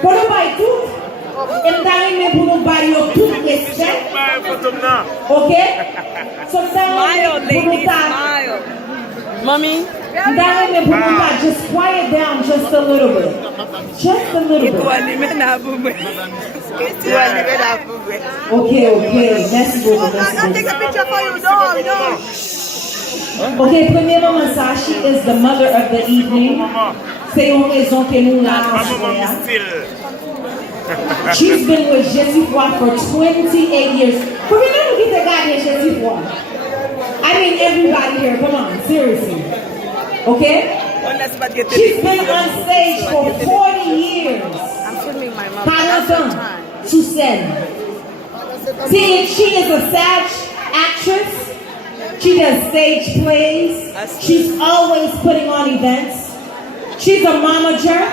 Pour nous bailler tout. Et nous allons pour nous bailler tout respect. Ok? Sometimes pour nous smile. Mommy? Nous allons just quiet down just a little bit. Just a little bit. Okay. Merci beaucoup. I'll take a picture for you. No. Okay, premier maman Sashi is the mother of the evening. C'est une raison que nous l'avons. She's been with Jessie for 28 years. But remember, get the guy here, Jessie for. I mean, everybody here, come on, seriously. Okay? She's been on stage for 40 years. I'm filming my mom. Pardon, Susan. See, she is a Sag actress. She does stage plays. She's always putting on events. She's a momager.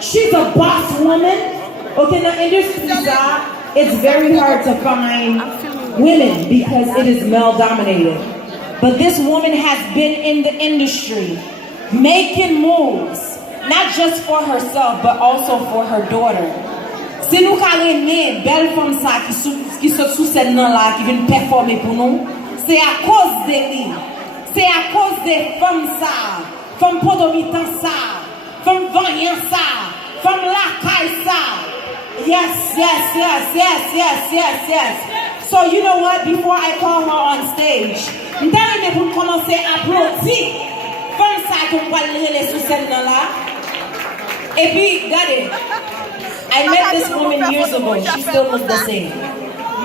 She's a boss woman. Okay, in the industry side, it's very hard to find women because it is male dominated. But this woman has been in the industry making moves, not just for herself, but also for her daughter. C'est nous qui avons belle femme ça qui se sous cette nan là qui vient performer pour nous. C'est à cause de lui. C'est à cause des femmes ça, femmes podomitan ça, femmes voyant ça, femmes lacaille ça. Yes. So you know what? Before I call her on stage, m'dame pour commencer à applaudir. Femmes ça qu'on va les sous cette nan là. Et puis, regardez. I met this woman years ago. She still looks the same.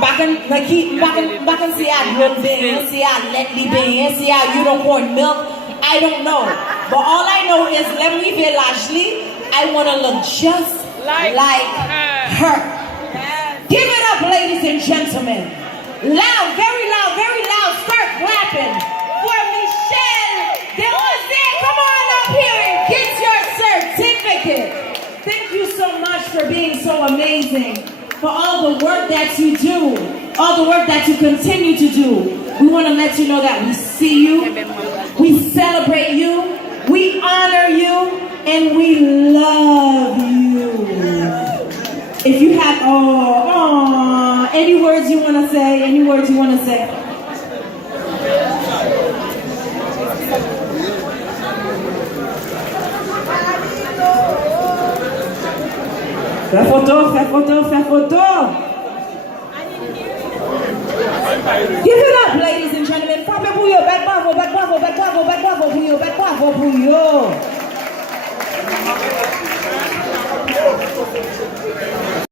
Bakan see how good being, see how let me being, see how unicorn milk. I don't know. But all I know is let me be largely, I want to look just like her. Give it up, ladies and gentlemen. Loud, very loud, start clapping for Michelle DOUZE. Come on up here and get your certificate. Thank you so much for being so amazing, for all the work that you do, all the work that you continue to do. We want to let you know that we see you, we celebrate you, we honor you, and we love you. If you have, any words you want to say, Fais photo. Give it up, ladies and gentlemen. Frappez pour yo, back bravo pour yo.